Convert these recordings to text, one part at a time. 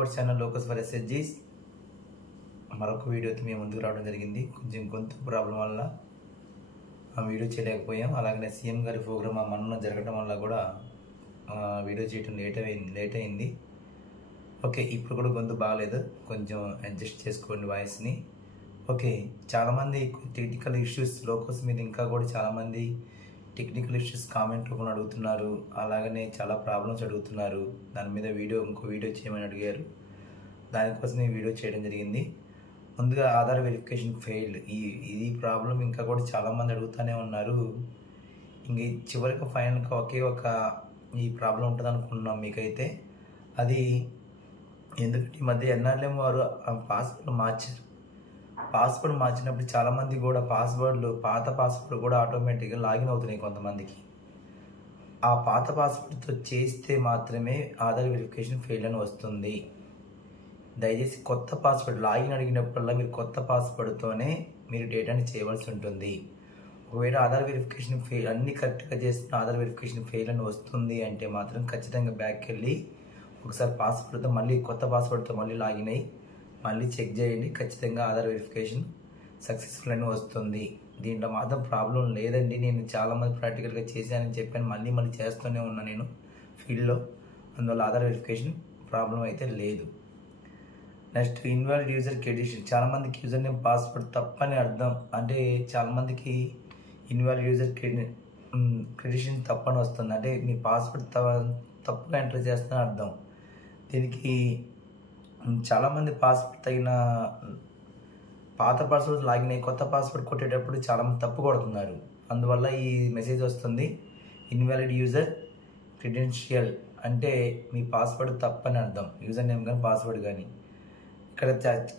Hour channel locus for ఎస్ఎస్జీస్. మరొక వీడియోతో మేము ముందుకు రావడం జరిగింది. కొంచెం గొంతు ప్రాబ్లం వల్ల ఆ వీడియో చేయలేకపోయాం. అలాగనే సీఎం గారి ప్రోగ్రామ్ ఆ మొన్న జరగడం వల్ల కూడా వీడియో చేయడం లేట్ అయింది. ఓకే, ఇప్పుడు కూడా గొంతు బాగాలేదు, కొంచెం అడ్జస్ట్ చేసుకోండి వాయిస్ని. ఓకే, చాలామంది టెక్నికల్ ఇష్యూస్ లోకస్ మీద ఇంకా కూడా చాలామంది టెక్నికల్ ఇష్యూస్ కామెంట్ రూపంలో అడుగుతున్నారు. అలాగనే చాలా ప్రాబ్లమ్స్ అడుగుతున్నారు. దాని మీద ఇంకో వీడియో చేయమని అడిగారు. దానికోసం ఈ వీడియో చేయడం జరిగింది. ముందుగా ఆధార్ వెరిఫికేషన్ ఫెయిల్డ్. ఇది ప్రాబ్లం ఇంకా కూడా చాలామంది అడుగుతూనే ఉన్నారు. ఇంక చివరికి ఫైనల్గా ఒక ఈ ప్రాబ్లం ఉంటుంది అనుకుంటున్నాం మీకైతే. అది ఎందుకంటే ఈ మధ్య ఎన్ఆర్ఎం వారు పాస్వర్డ్ మార్చారు. పాస్వర్డ్ మార్చినప్పుడు చాలామంది కూడా పాత పాస్వర్డ్ కూడా ఆటోమేటిక్గా లాగిన్ అవుతున్నాయి కొంతమందికి. ఆ పాత పాస్వర్డ్తో చేస్తే మాత్రమే ఆధార్ వెరిఫికేషన్ ఫెయిల్ అని వస్తుంది. దయచేసి కొత్త పాస్వర్డ్ లాగిన్ అడిగినప్పుడల్లా మీరు కొత్త పాస్వర్డ్తోనే మీరు డేటాని చేయవలసి ఉంటుంది. ఒకవేళ ఆధార్ వెరిఫికేషన్ ఫెయిల్ అన్ని కరెక్ట్గా చేస్తున్న ఆధార్ వెరిఫికేషన్ ఫెయిల్ అని వస్తుంది అంటే మాత్రం ఖచ్చితంగా బ్యాక్కి వెళ్ళి ఒకసారి పాస్వర్డ్తో మళ్ళీ కొత్త పాస్వర్డ్తో మళ్ళీ లాగిన్ అయ్యి మళ్ళీ చెక్ చేయండి. ఖచ్చితంగా ఆధార్ వెరిఫికేషన్ సక్సెస్ఫుల్ అని వస్తుంది. దీంట్లో మాత్రం ప్రాబ్లం లేదండి. నేను చాలామంది ప్రాక్టికల్గా చేశానని చెప్పాను, మళ్ళీ చేస్తూనే ఉన్నా నేను ఫీల్డ్లో. అందువల్ల ఆధార్ వెరిఫికేషన్ ప్రాబ్లం అయితే లేదు. Next invalid user క్రెడిషన్. చాలామందికి యూజర్ నేమ్ పాస్వర్డ్ తప్పని అర్థం. అంటే చాలామందికి ఇన్వాలిడ్ యూజర్ క్రెడిషన్ తప్పని వస్తుంది. అంటే మీ పాస్వర్డ్ తప్పుగా ఎంటర్ చేస్తానని అర్థం. దీనికి చాలామంది పాస్వర్డ్ తగిన పాత పాస్వర్డ్ లాగిన్ అయ్యి కొత్త పాస్వర్డ్ కొట్టేటప్పుడు చాలామంది తప్పు కొడుతున్నారు. అందువల్ల ఈ మెసేజ్ వస్తుంది, ఇన్వాలిడ్ యూజర్ క్రెడెన్షియల్. అంటే మీ పాస్వర్డ్ తప్పని అర్థం, యూజర్ నేమ్ కానీ పాస్వర్డ్ కానీ. ఇక్కడ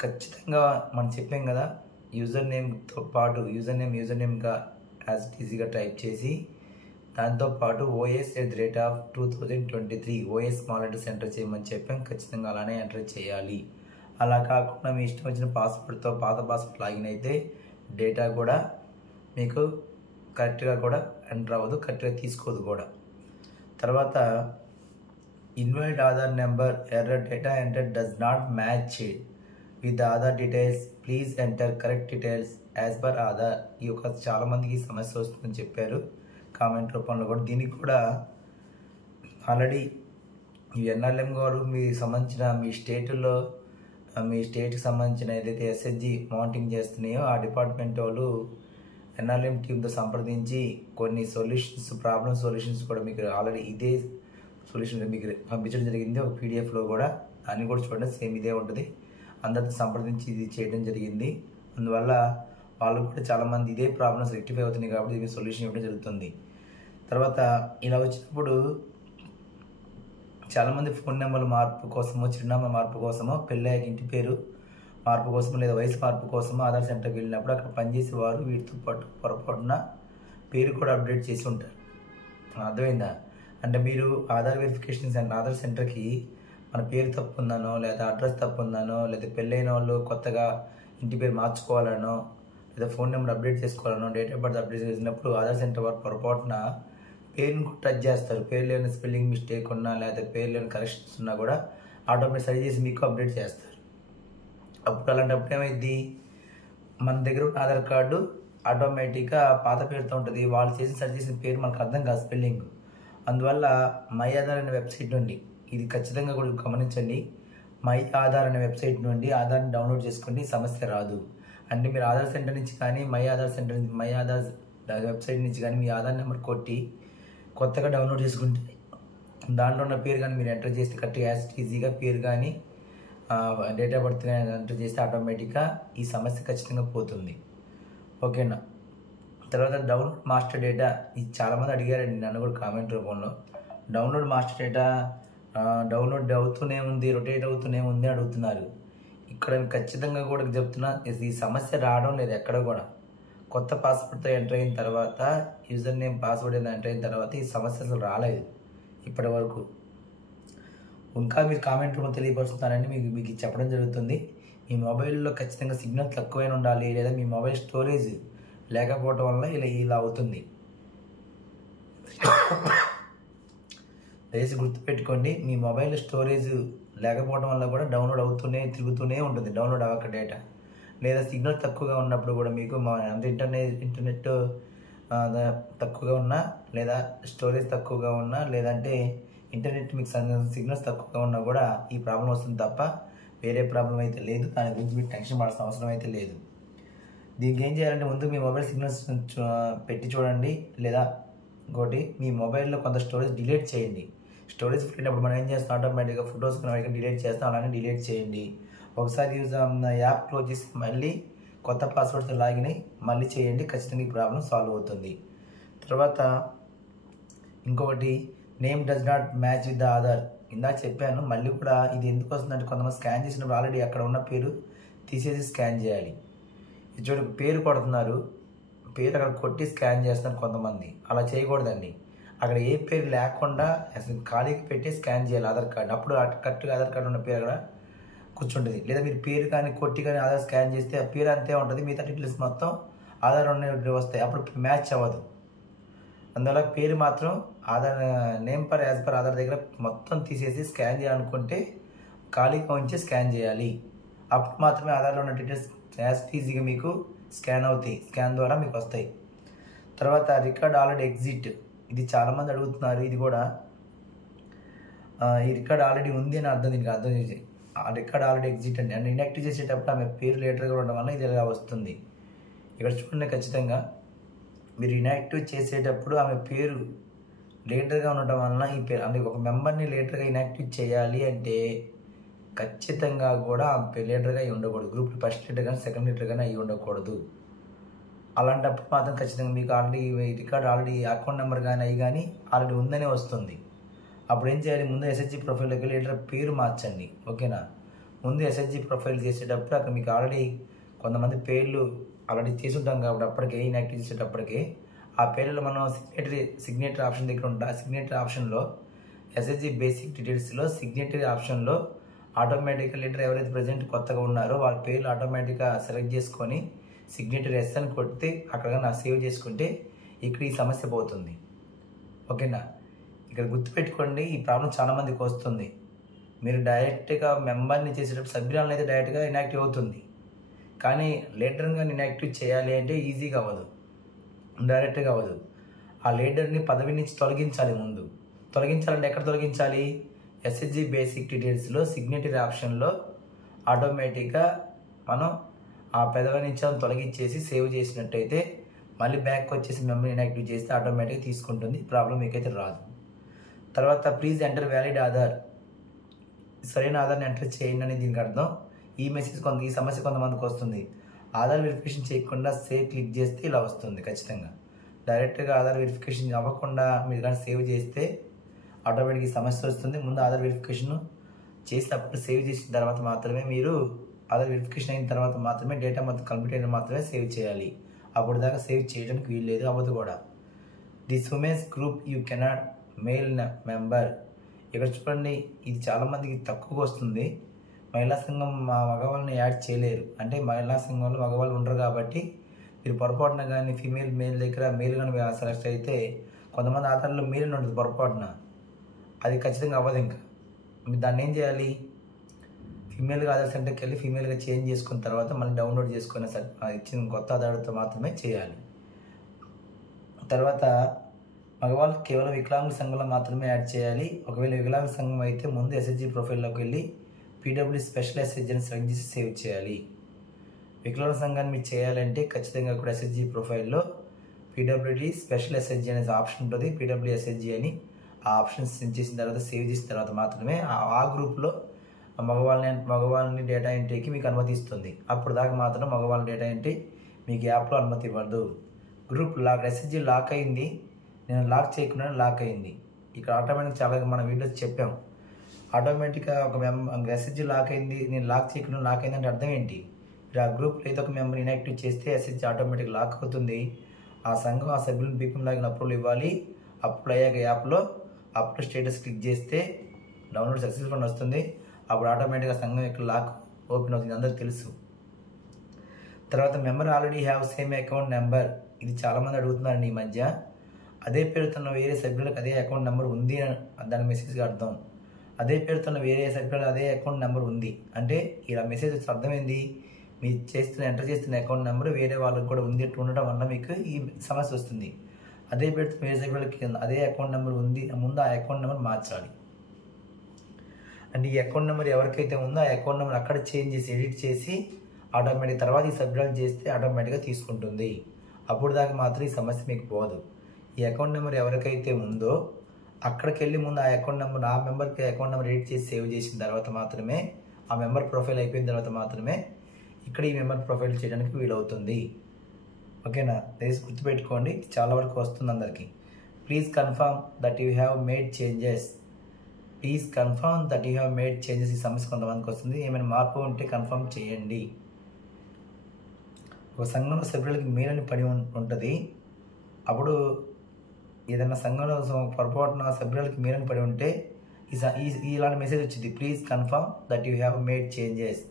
ఖచ్చితంగా మనం చెప్పాం కదా, యూజర్ నేమ్తో పాటు యూజర్ నేమ్గా యాజ్ ఇట్ ఈజీగా టైప్ చేసి దాంతోపాటు OS@2023 OS small letters enter చేయమని చెప్పాం. ఖచ్చితంగా అలానే ఎంటర్ చేయాలి. అలా కాకుండా మీ ఇష్టం వచ్చిన పాస్వర్డ్తో పాత పాస్వర్డ్ లాగిన్ అయితే డేటా కూడా మీకు కరెక్ట్గా కూడా ఎంటర్ అవ్వదు, కరెక్ట్గా తీసుకోదు కూడా. తర్వాత invalid Aadhaar number error data enter does not match with the Aadhaar details, please enter correct details as per Aadhaar. ఈ యొక్క చాలామందికి సమస్య వస్తుందని చెప్పారు కామెంట్ రూపంలో కూడా. దీనికి కూడా ఆల్రెడీ ఈ ఎన్ఆర్ఎం గారు మీ సంబంధించిన మీ స్టేట్కి సంబంధించిన ఏదైతే ఎస్ఎస్జి మానిటరింగ్ చేస్తున్నాయో ఆ డిపార్ట్మెంట్ వాళ్ళు ఎన్ఆర్ఎం టీంతో సంప్రదించి కొన్ని ప్రాబ్లమ్ సొల్యూషన్స్ కూడా మీకు ఆల్రెడీ ఇదే సొల్యూషన్ మీకు పంపించడం జరిగింది ఒక పీడిఎఫ్లో కూడా. దాన్ని కూడా చూడండి, సేమ్ ఇదే ఉంటుంది. అందరితో సంప్రదించి ఇది చేయడం జరిగింది. అందువల్ల వాళ్ళు కూడా చాలామంది ఇదే ప్రాబ్లమ్స్ రెక్టిఫై అవుతున్నాయి కాబట్టి దీనికి సొల్యూషన్ ఇవ్వడం జరుగుతుంది. తర్వాత ఇలా వచ్చినప్పుడు చాలామంది ఫోన్ నెంబర్ల మార్పు కోసమో, చిరునామా మార్పు కోసమో, పెళ్ళయ్యాక ఇంటి పేరు మార్పు కోసమో లేదా వయసు మార్పు కోసమో ఆధార్ సెంటర్కి వెళ్ళినప్పుడు అక్కడ పనిచేసే వారు వీటితో పాటు పొరపాటున పేరు కూడా అప్డేట్ చేసి ఉంటారు. అర్థమైందా? అంటే మీరు ఆధార్ వెరిఫికేషన్ ఆధార్ సెంటర్కి మన పేరు తప్పు ఉందనో, లేదా అడ్రస్ తప్పు ఉందనో, లేదా పెళ్ళైన వాళ్ళు కొత్తగా ఇంటి పేరు మార్చుకోవాలనో, లేదా ఫోన్ నెంబర్ అప్డేట్ చేసుకోవాలనో, డేట్ ఆఫ్ బర్త్ అప్డేట్ చేసినప్పుడు ఆధార్ సెంటర్ వారు పొరపాటున పేరుని టచ్ చేస్తారు. పేరు లేని స్పెల్లింగ్ మిస్టేక్ ఉన్నా లేదా పేరు లేని కరెక్షన్స్ ఉన్నా కూడా ఆటోమేటిక్ సరి చేసి మీకు అప్డేట్ చేస్తారు. అప్పుడు అలాంటప్పుడు ఏమైంది, మన దగ్గర ఉన్న ఆధార్ కార్డు ఆటోమేటిక్గా పాత పేరుతో ఉంటుంది. వాళ్ళు సరి చేసిన పేరు మనకు అర్థం కాదు స్పెల్లింగ్. అందువల్ల మై ఆధార్ అనే వెబ్సైట్ నుండి, ఇది ఖచ్చితంగా కూడా గమనించండి, మై ఆధార్ అనే వెబ్సైట్ నుండి ఆధార్ని డౌన్లోడ్ చేసుకోండి, సమస్య రాదు. అంటే మీరు ఆధార్ సెంటర్ నుంచి కానీ మై ఆధార్ వెబ్సైట్ నుంచి కానీ మీ ఆధార్ నెంబర్ కొట్టి కొత్తగా డౌన్లోడ్ చేసుకుంటే దాంట్లో ఉన్న పేరు కానీ మీరు ఎంటర్ చేస్తే కరెక్ట్గా యాజ్ ఈజీగా పేరు కానీ డేట్ ఆఫ్ బర్త్ కానీ ఎంటర్ చేస్తే ఆటోమేటిక్గా ఈ సమస్య ఖచ్చితంగా పోతుంది. ఓకేనా? తర్వాత డౌన్లోడ్ మాస్టర్ డేటా, ఇది చాలామంది అడిగారండి నన్ను కూడా కామెంట్ రూపంలో. డౌన్లోడ్ మాస్టర్ డేటా డౌన్లోడ్ అవుతూనే ఉంది, రొటేట్ అవుతూనే ఉంది అడుగుతున్నారు. ఇక్కడ ఖచ్చితంగా కూడా చెప్తున్నా, ఈ సమస్య రావడం లేదు ఎక్కడ కూడా. కొత్త పాస్వర్డ్తో ఎంటర్ అయిన తర్వాత, యూజర్ నేమ్ పాస్వర్డ్ ఎంటర్ అయిన తర్వాత ఈ సమస్య అసలు రాలేదు ఇప్పటి వరకు. ఇంకా మీరు కామెంట్ రూపంలో తెలియపరుస్తున్నారని మీకు చెప్పడం జరుగుతుంది. మీ మొబైల్లో ఖచ్చితంగా సిగ్నల్ తక్కువైనా ఉండాలి, లేదా మీ మొబైల్ స్టోరేజ్ లేకపోవడం వల్ల ఇలా అవుతుంది. దయచేసి గుర్తుపెట్టుకోండి, మీ మొబైల్ స్టోరేజ్ లేకపోవడం వల్ల కూడా డౌన్లోడ్ తిరుగుతూనే ఉంటుంది, డౌన్లోడ్ అవ్వక డేటా. లేదా సిగ్నల్ తక్కువగా ఉన్నప్పుడు కూడా మీకు అంటే ఇంటర్నెట్ తక్కువగా ఉన్నా, లేదా స్టోరేజ్ తక్కువగా ఉన్నా, లేదంటే ఇంటర్నెట్ మీకు సిగ్నల్స్ తక్కువగా ఉన్నా కూడా ఈ ప్రాబ్లం వస్తుంది తప్ప వేరే ప్రాబ్లం అయితే లేదు. దాని గురించి మీరు టెన్షన్ పడాల్సిన అవసరం అయితే లేదు. దీనికి ఏం చేయాలంటే ముందు మీ మొబైల్ సిగ్నల్స్ పెట్టి చూడండి, లేదా ఇంకోటి మీ మొబైల్లో కొంత స్టోరేజ్ డిలీట్ చేయండి. స్టోరేజ్ పెట్టినప్పుడు మనం ఏం చేస్తాం, ఆటోమేటిక్గా ఫొటోస్ డిలీట్ చేస్తాం, అలానే డిలీట్ చేయండి. ఒకసారి యాప్ క్లోజ్ చేసి మళ్ళీ కొత్త పాస్వర్డ్తో లాగిన్ అయ్యి మళ్ళీ చేయండి, ఖచ్చితంగా ఈ ప్రాబ్లం సాల్వ్ అవుతుంది. తర్వాత ఇంకొకటి, name does not match with the Aadhaar. ఇందాక చెప్పాను, మళ్ళీ కూడా ఇది ఎందుకు వస్తుందంటే కొంతమంది స్కాన్ చేసినప్పుడు ఆల్రెడీ అక్కడ ఉన్న పేరు తీసేసి స్కాన్ చేయాలి. చూడండి, పేరు కొడుతున్నారు, పేరు అక్కడ కొట్టి స్కాన్ చేస్తున్నారు కొంతమంది. అలా చేయకూడదండి. అక్కడ ఏ పేరు లేకుండా అసలు ఖాళీకి పెట్టి స్కాన్ చేయాలి ఆధార్ కార్డు. అప్పుడు కరెక్ట్గా ఆధార్ కార్డు ఉన్న పేరు అక్కడ కూర్చుంటుంది. లేదా మీరు పేరు కానీ కొట్టి కానీ ఆధార్ స్కాన్ చేస్తే ఆ పేరు అంతే ఉంటుంది, మిగతా డీటెయిల్స్ మొత్తం ఆధార్ ఉన్నవి వస్తాయి, అప్పుడు మ్యాచ్ అవ్వదు. అందువల్ల పేరు మాత్రం Aadhaar name as per Aadhaar దగ్గర మొత్తం తీసేసి స్కాన్ చేయాలనుకుంటే ఖాళీగా ఉంచి స్కాన్ చేయాలి. అప్పుడు మాత్రమే ఆధార్లో ఉన్న డీటెయిల్స్ యాజ్ ఈజీగా మీకు స్కాన్ అవుతాయి, స్కాన్ ద్వారా మీకు వస్తాయి. తర్వాత రికార్డ్ ఆల్రెడీ ఎగ్జిట్, ఇది చాలామంది అడుగుతున్నారు. ఇది కూడా ఈ రికార్డ్ ఆల్రెడీ ఉంది అని అర్థం, దీనికి అర్థం చేసి ఆ రికార్డ్ ఆల్రెడీ ఎగ్జిట్ అండి. అండ్ ఇన్యాక్టివ్ చేసేటప్పుడు ఆమె పేరు లేటర్గా ఉండడం వల్ల ఇది ఇలా వస్తుంది. ఇక్కడ చూడండి, ఖచ్చితంగా మీరు ఇన్యాక్టివ్ చేసేటప్పుడు ఆమె పేరు లేటర్గా ఉండటం వలన ఈ పేరు అంటే ఒక మెంబర్ని లేటర్గా ఇన్యాక్టివ్ చేయాలి అంటే ఖచ్చితంగా కూడా ఆమె లేటర్గా అయి ఉండకూడదు. గ్రూప్ ఫస్ట్ లీటర్ కానీ సెకండ్ లీటర్ కానీ అయి ఉండకూడదు. అలాంటప్పుడు మాత్రం ఖచ్చితంగా మీకు already record already account number కానీ అవి కానీ ఆల్రెడీ ఉందనే వస్తుంది. అప్పుడు ఏం చేయాలి, ముందు ఎస్హెచ్జి ప్రొఫైల్లోకి వెళ్ళి లీటర్ పేరు మార్చండి, ఓకేనా. ముందు ఎస్హెచ్జి ప్రొఫైల్ చేసేటప్పుడు అక్కడ మీకు ఆల్రెడీ కొంతమంది పేర్లు ఆల్రెడీ తీసుంటాం కాబట్టి అప్పటికే ఇన్యాక్టివ్ చేసేటప్పటికే ఆ పేర్లలో మనం సిగ్నేటరీ ఆప్షన్ దగ్గర ఉంటాం. ఆ సిగ్నేటరీ ఆప్షన్లో ఎస్హెచ్జి బేసిక్ డీటెయిల్స్లో సిగ్నేటరీ ఆప్షన్లో ఆటోమేటిక్గా లీటర్ ఎవరైతే ప్రజెంట్ కొత్తగా ఉన్నారో వాళ్ళ పేర్లు ఆటోమేటిక్గా సెలెక్ట్ చేసుకొని సిగ్నేటరీ ఎస్ అని కొడితే అక్కడ నా సేవ్ చేసుకుంటే ఇక్కడ ఈ సమస్య పోతుంది, ఓకేనా. ఇక్కడ గుర్తుపెట్టుకోండి, ఈ ప్రాబ్లం చాలామందికి వస్తుంది. మీరు డైరెక్ట్గా మెంబర్ని చేసేటప్పుడు సభ్యురాలను అయితే డైరెక్ట్గా ఇన్యాక్టివ్ అవుతుంది, కానీ లీడర్గా ఇన్యాక్టివ్ చేయాలి అంటే ఈజీగా అవ్వదు, డైరెక్ట్గా అవ్వదు. ఆ లీడర్ని పదవి నుంచి తొలగించాలి. ముందు తొలగించాలంటే ఎక్కడ తొలగించాలి, ఎస్హెచ్జి బేసిక్ డీటెయిల్స్లో సిగ్నేటరీ ఆప్షన్లో ఆటోమేటిక్గా మనం ఆ పదవి నుంచి తొలగించేసి సేవ్ చేసినట్టయితే మళ్ళీ బ్యాక్ వచ్చేసి మెంబర్ని ఇన్యాక్టివ్ చేస్తే ఆటోమేటిక్గా తీసుకుంటుంది, ప్రాబ్లం మీకైతే రాదు. తర్వాత ప్లీజ్ ఎంటర్ వ్యాలిడ్ ఆధార్, సరైన ఆధార్ని ఎంటర్ చేయండి అని దీనికి అర్థం. ఈ మెసేజ్ ఈ సమస్య కొంతమందికి వస్తుంది. ఆధార్ వెరిఫికేషన్ చేయకుండా సేవ్ క్లిక్ చేస్తే ఇలా వస్తుంది. ఖచ్చితంగా డైరెక్ట్గా ఆధార్ వెరిఫికేషన్ అవ్వకుండా మీరు కానీ సేవ్ చేస్తే ఆటోమేటిక్ ఈ సమస్య వస్తుంది. ముందు ఆధార్ వెరిఫికేషన్ చేసినప్పుడు సేవ్ చేసిన తర్వాత మాత్రమే మీరు ఆధార్ వెరిఫికేషన్ అయిన తర్వాత మాత్రమే డేటా మొత్తం కంప్లీట్ అయిన మాత్రమే సేవ్ చేయాలి. అప్పుడు దాకా సేవ్ చేయడానికి వీలు లేదు, అవ్వదు కూడా. This women's group you cannot mail member, ఇక్కడ చూడండి, ఇది చాలామందికి తక్కువగా వస్తుంది. మహిళా సంఘం మగవాళ్ళని యాడ్ చేయలేరు, అంటే మహిళా సంఘంలో మగవాళ్ళు ఉండరు కాబట్టి మీరు పొరపాటున కానీ మేల్ దగ్గర మేల్ కానీ సెలెక్ట్ అయితే కొంతమంది ఆధార్లో మేల్ అని ఉంటుంది పొరపాటున, అది ఖచ్చితంగా అవ్వదు. ఇంకా మీరు దాన్ని ఏం చేయాలి, ఫీమేల్గా ఆధార్ సెంటర్కి వెళ్ళి ఫీమేల్గా చేంజ్ చేసుకున్న తర్వాత మళ్ళీ డౌన్లోడ్ చేసుకున్న ఇచ్చిన కొత్త ఆధార్తో మాత్రమే చేయాలి. తర్వాత మగవాళ్ళు కేవలం వికలాంగుల సంఘంలో మాత్రమే యాడ్ చేయాలి. ఒకవేళ వికలాంగుల సంఘం అయితే ముందు ఎస్హెచ్జి ప్రొఫైల్లోకి వెళ్ళి పీడబ్ల్యూ స్పెషల్ ఎస్హెచ్జిని సెలెక్ట్ చేసి సేవ్ చేయాలి. వికలాంగుల సంఘాన్ని మీరు చేయాలంటే ఖచ్చితంగా కూడా ఎస్హెచ్జి ప్రొఫైల్లో పీడబ్ల్యూడి స్పెషల్ ఎస్హెచ్జి అనే ఆప్షన్ ఉంటుంది, పీడబ్ల్యూ ఎస్హెచ్జి అని. ఆ ఆప్షన్ సెండ్ చేసిన తర్వాత సేవ్ చేసిన తర్వాత మాత్రమే ఆ గ్రూప్లో మగవాళ్ళని డేటా ఎంట్రీకి మీకు అనుమతిస్తుంది. అప్పుడు దాకా మాత్రం మగవాళ్ళ డేటా ఎంట్రీ మీకు యాప్లో అనుమతి ఇవ్వదు. గ్రూప్ లాక్ ఎస్హెచ్జి లాక్ అయింది, నేను లాక్ చేయకుండా లాక్ అయింది. ఇక్కడ ఆటోమేటిక్ చాలా మన వీడియోస్ చెప్పాం. ఆటోమేటిక్గా ఒక ఎస్హెచ్జి లాక్ అయింది, నేను లాక్ చేయకుండా లాక్ అయింది అంటే అర్థం ఏంటి, మీరు ఆ గ్రూప్లో ఏదో ఒక మెంబర్ ఇన్యాక్టివ్ చేస్తే ఎస్హెచ్జి ఆటోమేటిక్ లాక్ అవుతుంది. ఆ సంఘం ఆ సభ్యులను బీపీఎం లాగిన అప్రూవల్ ఇవ్వాలి. అప్రూవల్ అయ్యాక యాప్లో అప్లోడ్ స్టేటస్ క్లిక్ చేస్తే డౌన్లోడ్ సక్సెస్ఫుల్ వస్తుంది. అప్పుడు ఆటోమేటిక్గా సంఘం యొక్క లాక్ ఓపెన్ అవుతుంది, అందరికి తెలుసు. తర్వాత member already have same account number, ఇది చాలామంది అడుగుతున్నారండి ఈ మధ్య. అదే పేరుతో వేరే సభ్యులకు అదే అకౌంట్ నెంబర్ ఉంది అని దాని మెసేజ్గా అర్థం. అదే పేరుతో వేరే సభ్యులు అదే అకౌంట్ నెంబర్ ఉంది అంటే ఇలా మెసేజ్ వచ్చి అర్థమైంది, మీరు ఎంటర్ చేస్తున్న అకౌంట్ నెంబర్ వేరే వాళ్ళకి కూడా ఉంది ఉండటం వల్ల మీకు ఈ సమస్య వస్తుంది. అదే పేరుతో వేరే సభ్యులకి అదే అకౌంట్ నెంబర్ ఉంది, ముందు ఆ అకౌంట్ నెంబర్ మార్చాలి. అంటే ఈ అకౌంట్ నెంబర్ ఎవరికైతే ఉందో ఆ అకౌంట్ నెంబర్ అక్కడ చేంజ్ చేసి ఎడిట్ చేసి ఆటోమేటిక్ తర్వాత ఈ సబ్మిట్ చేస్తే ఆటోమేటిక్గా తీసుకుంటుంది. అప్పుడు దాకా మాత్రం ఈ సమస్య మీకు పోదు. ఈ అకౌంట్ నెంబర్ ఎవరికైతే ఉందో అక్కడికి వెళ్ళి ముందు ఆ అకౌంట్ నెంబర్ ఆ మెంబర్కి అకౌంట్ నెంబర్ ఎడిట్ చేసి సేవ్ చేసిన తర్వాత మాత్రమే ఆ మెంబర్ ప్రొఫైల్ అయిపోయిన తర్వాత మాత్రమే ఇక్కడ ఈ మెంబర్ ప్రొఫైల్ చేయడానికి వీలవుతుంది. ఓకేనా, దయచేసి గుర్తుపెట్టుకోండి, చాలా వరకు వస్తుంది అందరికీ. Please confirm that you have made changes. Please confirm that you have made changes. ఈ సమస్య కొంతమందికి వస్తుంది. ఏమైనా మార్పు ఉంటే కన్ఫర్మ్ చేయండి. ఒక సంఘంలో సభ్యులకి మేలని పడి ఉంటుంది. అప్పుడు ఏదైనా సంఘంలో పొరపాటున సభ్యులకి మేలని పడి ఉంటే ఇలాంటి మెసేజ్ వచ్చింది, please confirm that you have made changes.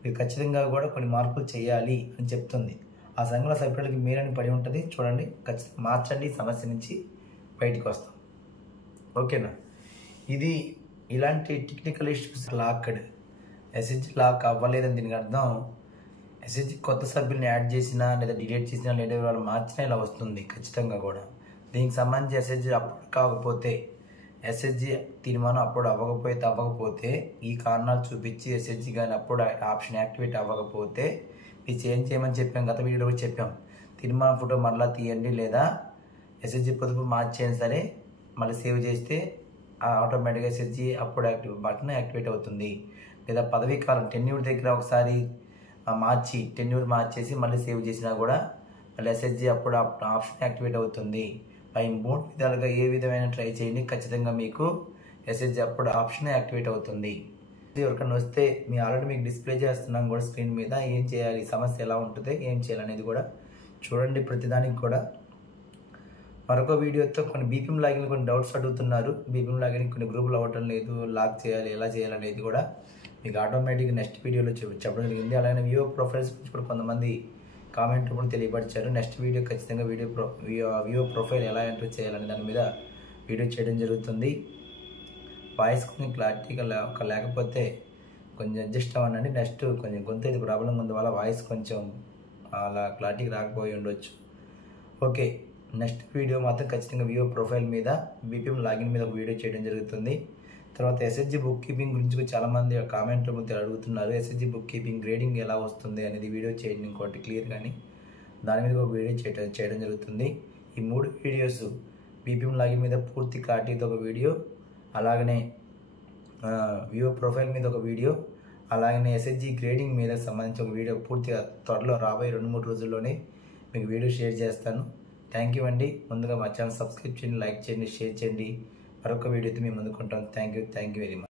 మీరు ఖచ్చితంగా కూడా కొన్ని మార్పులు చేయాలి అని చెప్తుంది. ఆ సంఘంలో సభ్యులకి మేలని పడి ఉంటుంది, చూడండి, ఖచ్చితంగా మార్చండి, సమస్య నుంచి బయటకు వస్తాం. ఓకేనా, ఇది ఇలాంటి technical issues locked SH lock అవ్వలేదని దీనికి అర్థం ఎస్హెచ్ కొత్త సభ్యుల్ని యాడ్ చేసినా లేదా డిలీట్ చేసినా లేదా వాళ్ళు మార్చినా ఇలా వస్తుంది ఖచ్చితంగా కూడా. దీనికి సంబంధించి ఎస్హెచ్ అప్లోడ్ కాకపోతే ఎస్హెచ్జి తీర్మానం అప్లోడ్ అవ్వకపోతే ఈ కారణాలు చూపించి ఎస్హెచ్జి కానీ అప్లోడ్ ఆప్షన్ యాక్టివేట్ అవ్వకపోతే మీరు చేంజ్ చేయమని చెప్పాం, గత వీడియోలో కూడా చెప్పాం. తీర్మానం ఫోటో మరలా తీయండి లేదా ఎస్హెచ్జి పొదుపు మార్చేయండి, సరే మళ్ళీ సేవ్ చేస్తే ఆటోమేటిక్గా ఎస్హెచ్జి అప్లోడ్ బటన్ యాక్టివేట్ అవుతుంది. లేదా పదవీ కాలం టెన్యూర్ దగ్గర ఒకసారి టెన్యూర్ మార్చేసి మళ్ళీ సేవ్ చేసినా కూడా మళ్ళీ ఎస్హెచ్జి అప్పుడు ఆప్షన్ యాక్టివేట్ అవుతుంది. పై 3 విధాలుగా ఏ విధమైన ట్రై చేయండి, ఖచ్చితంగా మీకు ఎస్హెచ్జి అప్పుడు ఆప్షన్ యాక్టివేట్ అవుతుంది. ఎవరికైనా వస్తే ఆల్రెడీ మీకు డిస్ప్లే చేస్తున్నాం కూడా స్క్రీన్ మీద, ఏం చేయాలి, సమస్య ఎలా ఉంటుంది, ఏం చేయాలనేది కూడా చూడండి. ప్రతిదానికి కూడా మరొక వీడియోతో కొన్ని బీపీఎం లాగిన్ కొన్ని డౌట్స్ అడుగుతున్నారు. బీపీఎం లాగిన్ కొన్ని గ్రూపులు అవ్వటం లేదు, లాక్ చేయాలి, ఎలా చేయాలనేది కూడా మీకు ఆటోమేటిక్గా నెక్స్ట్ వీడియోలో చెప్పడం జరిగింది. అలాగే వివో ప్రొఫైల్స్ గురించి కూడా కొంతమంది కామెంట్ కూడా తెలియపరిచారు. నెక్స్ట్ వీడియో ఖచ్చితంగా వివో ప్రొఫైల్ ఎలా ఎంటర్ చేయాలనే దాని మీద వీడియో చేయడం జరుగుతుంది. వాయిస్ కొంచెం క్లారిటీగా లేకపోతే కొంచెం అడ్జస్ట్ అవ్వండి. నెక్స్ట్ కొంచెం గొంతు అయితే ప్రాబ్లం ఉంది వల్ల వాయిస్ కొంచెం అలా క్లారిటీగా రాకపోయి ఉండొచ్చు. ఓకే, నెక్స్ట్ వీడియో మాత్రం ఖచ్చితంగా వివో ప్రొఫైల్ మీద బీపీఎం లాగిన్ మీద ఒక వీడియో చేయడం జరుగుతుంది. తర్వాత ఎస్హెచ్జి బుక్ కీపింగ్ గురించి చాలామంది కామెంట్ల మధ్య అడుగుతున్నారు. ఎస్హెచ్జి బుక్ కీపింగ్ గ్రేడింగ్ ఎలా వస్తుంది అనేది వీడియో చేయండి ఇంకోటి క్లియర్ కానీ, దాని మీద ఒక వీడియో చేయడం జరుగుతుంది. ఈ 3 వీడియోస్ బీపీఎం లాగిన్ మీద పూర్తి క్లారిటీతో ఒక వీడియో, అలాగనే వివో ప్రొఫైల్ మీద ఒక వీడియో, అలాగనే ఎస్హెచ్జి గ్రేడింగ్ మీద సంబంధించి ఒక వీడియో పూర్తిగా త్వరలో రాబోయే 2-3 రోజుల్లోనే మీకు వీడియో షేర్ చేస్తాను. థ్యాంక్ యూ అండి. ముందుగా మా ఛానల్ సబ్స్క్రైబ్ చేయండి, లైక్ చేయండి, షేర్ చేయండి. మరొక వీడియోతో మేము ముందుకుంటాం. Thank you very much.